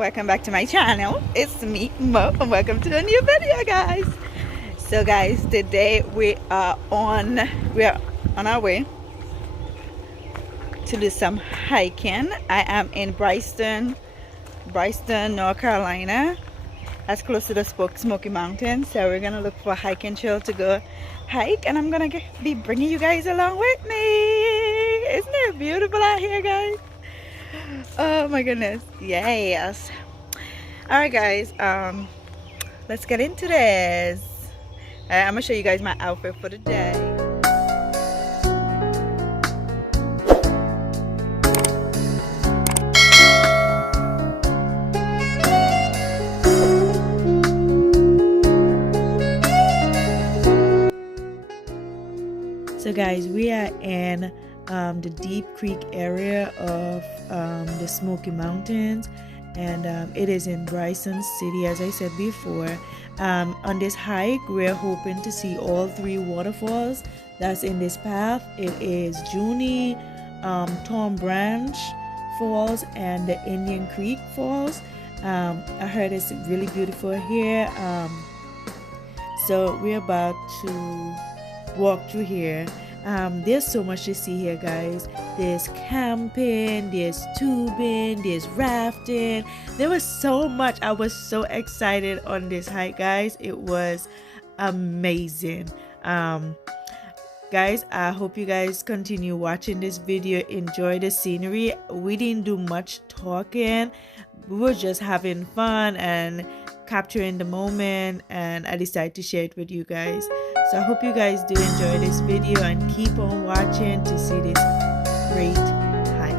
welcome back to my channel. It's me, Mo, and welcome to a new video, guys. So guys, today we are on our way to do some hiking. I am in Bryceton, North Carolina. That's close to the Smoky Mountains. So we're gonna look for a hiking trail to go hike, and I'm gonna be bringing you guys along with me. Isn't it beautiful out here, guys? Oh my goodness, yes. All right, guys, let's get into this. I'm gonna show you guys my outfit for the day. So guys, we are in the Deep Creek area of the Smoky Mountains, and it is in Bryson City, as I said before. On this hike, we're hoping to see all three waterfalls that's in this path. It is Junie, Tom Branch Falls, and the Indian Creek Falls. I heard it's really beautiful here, so we're about to walk through here. There's so much to see here, guys. There's camping, there's tubing, there's rafting. There was so much. I was so excited on this hike, guys. It was amazing. Guys, I hope you guys continue watching this video. Enjoy the scenery. We didn't do much talking. We were just having fun and capturing the moment, and I decided to share it with you guys. So I hope you guys do enjoy this video and keep on watching to see this great hike.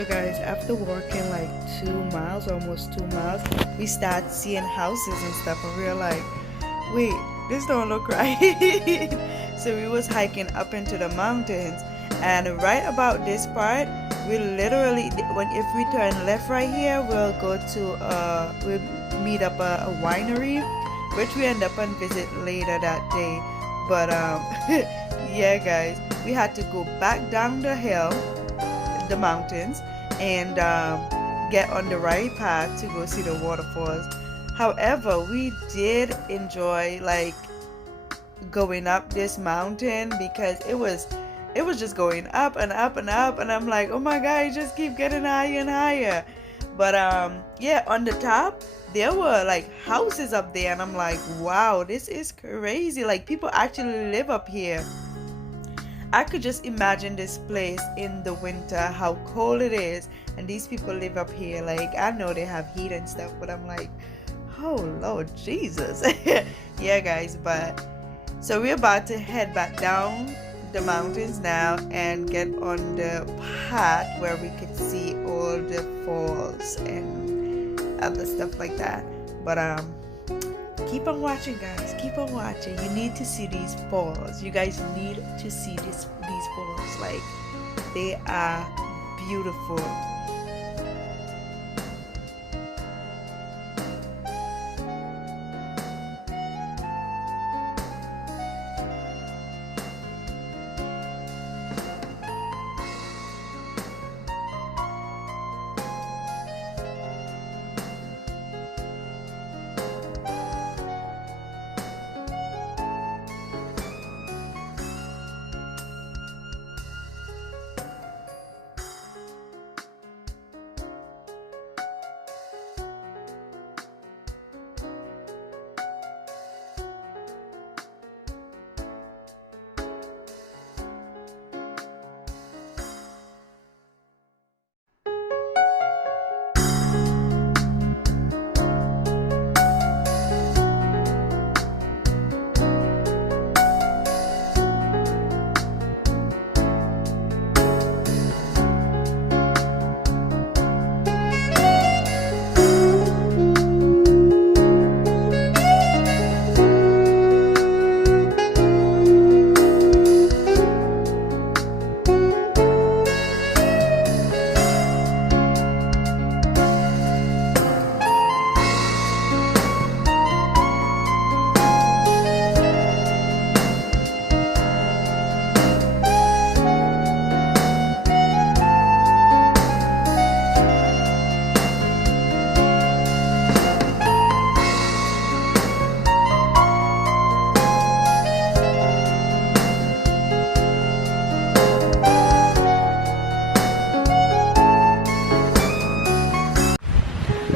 So guys, after walking like 2 miles, almost 2 miles, we start seeing houses and stuff, and we were like, wait, this don't look right. So we was hiking up into the mountains, and right about this part, we literally, if we turn left right here, we'll go to we'll meet up a winery, which we end up and visit later that day. But yeah guys, we had to go back down the hill, the mountains, and get on the right path to go see the waterfalls. However, we did enjoy like going up this mountain, because it was just going up and up and up, and I'm like, oh my god, it just keep getting higher and higher. But yeah, on the top there were like houses up there, and I'm like, wow, this is crazy, like people actually live up here. I could just imagine this place in the winter, how cold it is, and these people live up here. Like, I know they have heat and stuff, but I'm like, oh Lord Jesus. Yeah guys, but so we're about to head back down the mountains now and get on the path where we could see all the falls and other stuff like that. But keep on watching guys, keep on watching. You need to see these falls. You guys need to see these falls. Like, they are beautiful.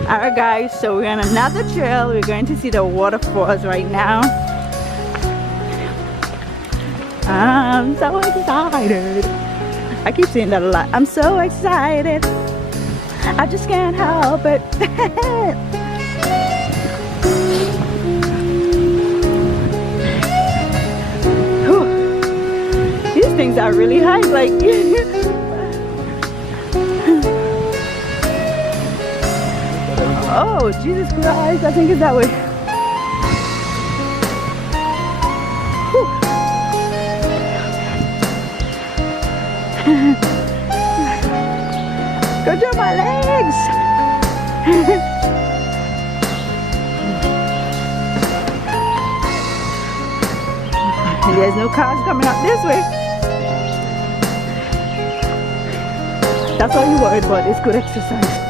Alright guys, so we're on another trail. We're going to see the waterfalls right now. I'm so excited. I keep saying that a lot. I'm so excited. I just can't help it. These things are really high, like oh, Jesus Christ, I think it's that way. Go to my legs. And there's no cars coming up this way. That's all you worried about, is good exercise.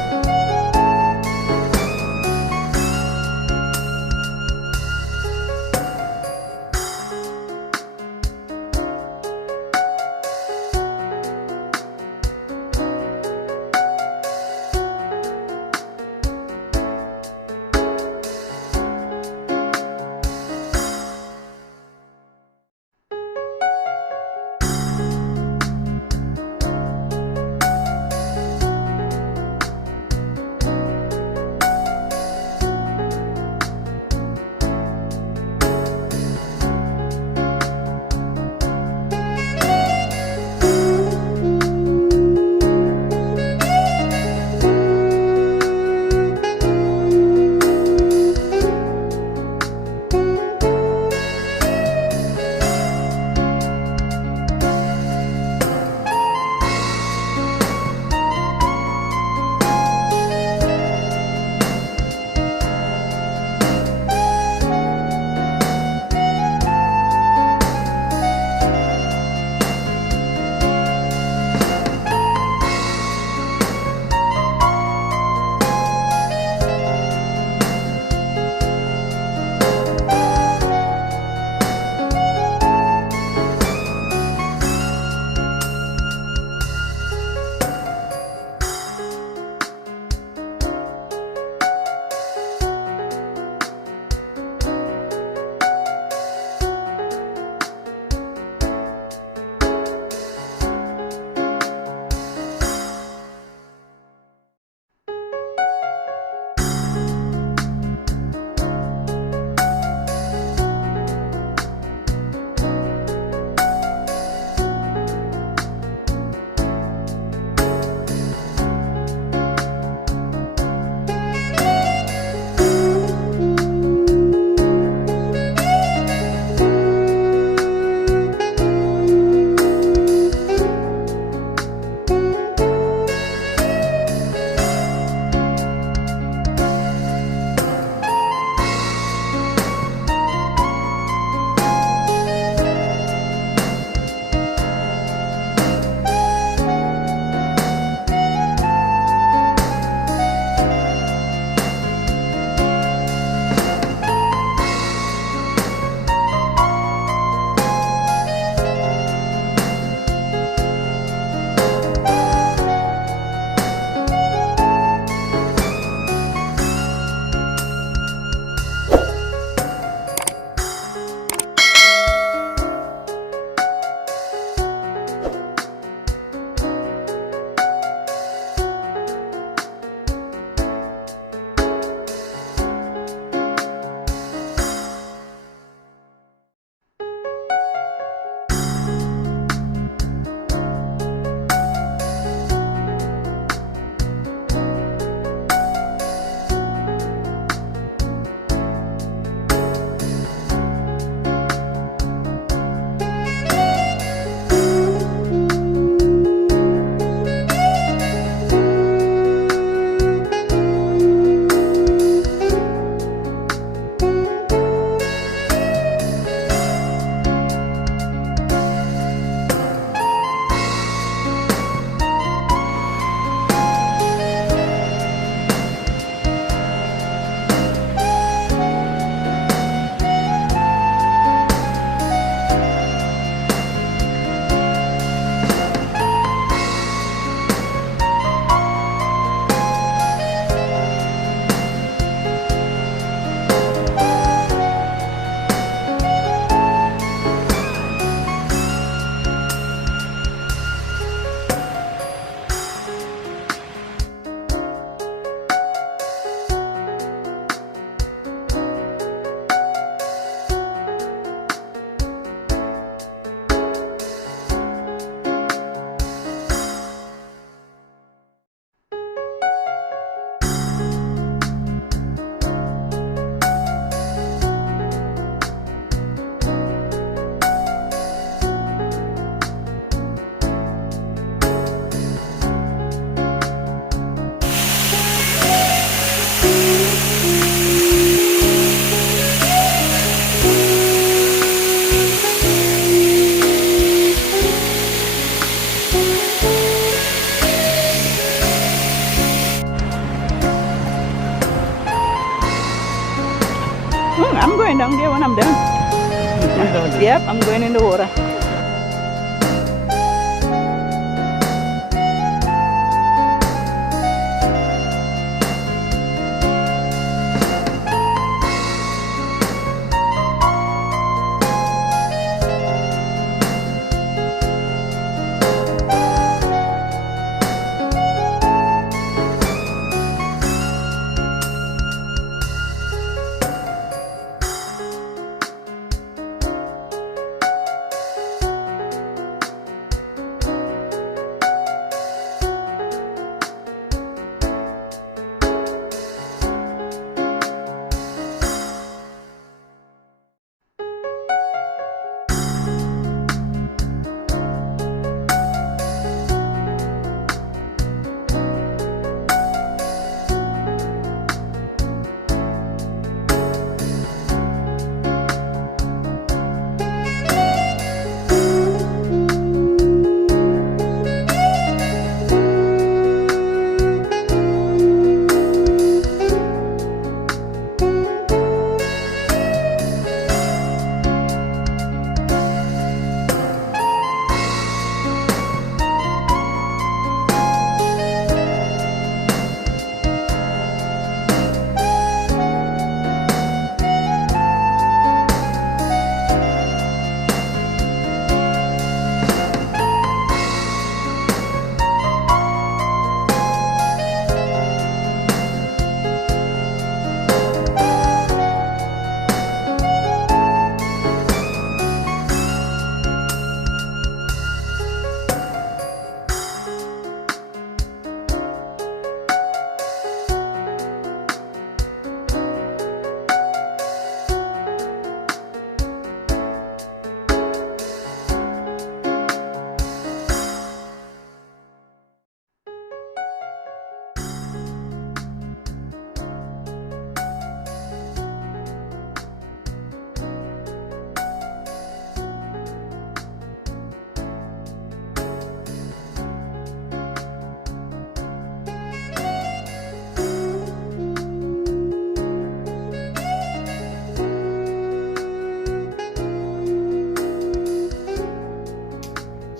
I'm going down there when I'm done. Yep, I'm going in the water.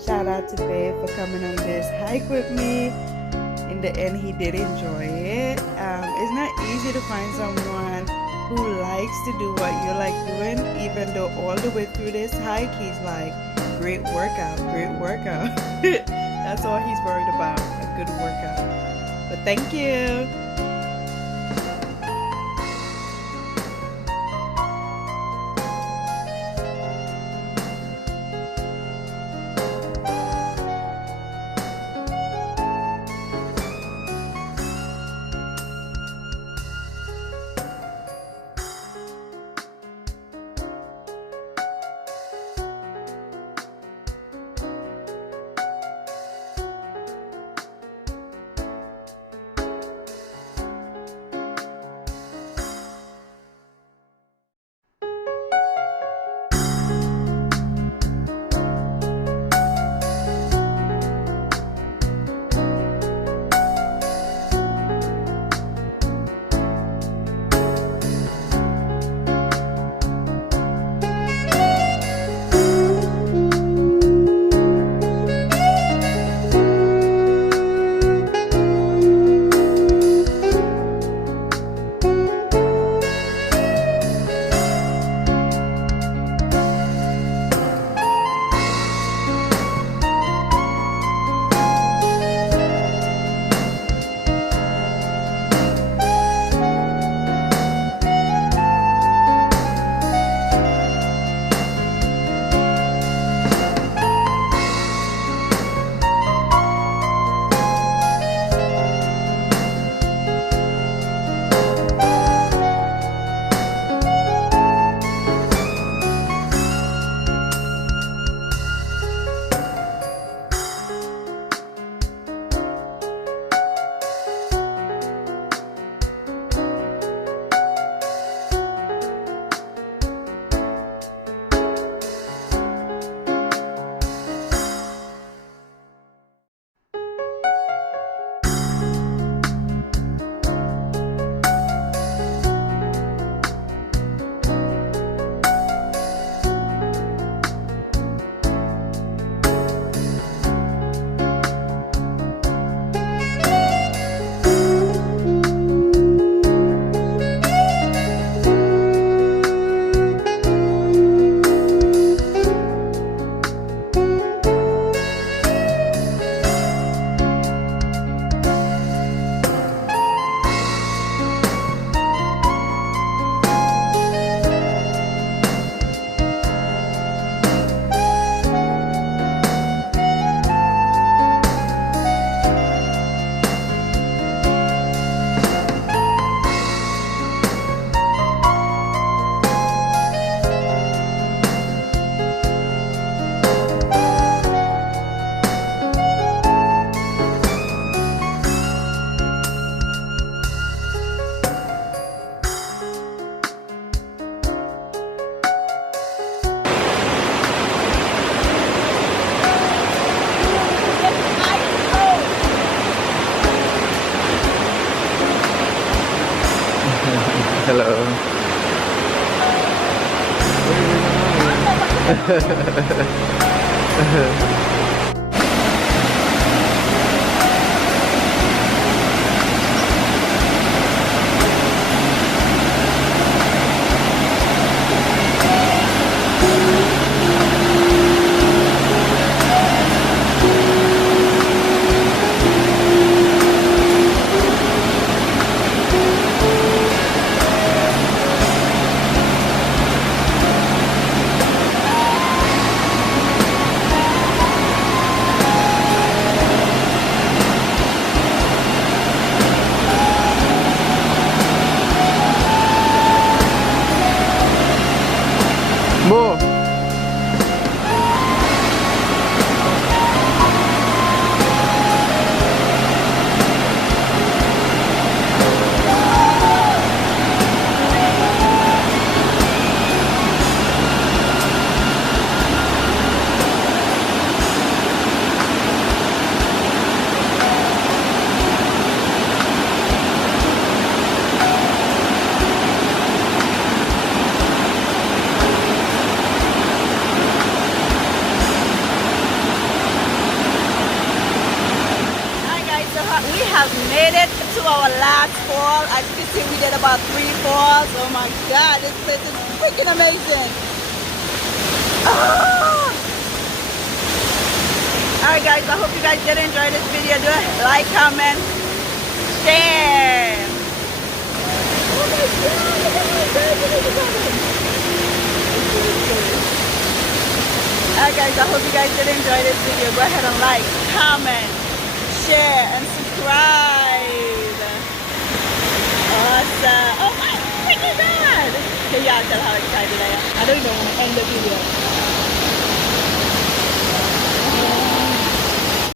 Shout out to Babe for coming on this hike with me. In the end, he did enjoy it. It's not easy to find someone who likes to do what you like doing, even though all the way through this hike, he's like, great workout, great workout. That's all he's worried about, a good workout. But thank you. Hello. Mo. We have made it to our last fall. As you can see, we did about 3 falls. Oh my God, this place is freaking amazing. Oh. Alright guys, I hope you guys did enjoy this video. Do like, comment, share. Oh my God, look at my baby. Alright guys, I hope you guys did enjoy this video. Go ahead and like, comment, share, and subscribe. Awesome. Oh my freaking God. Can y'all tell how excited I am? I don't even want to end the video.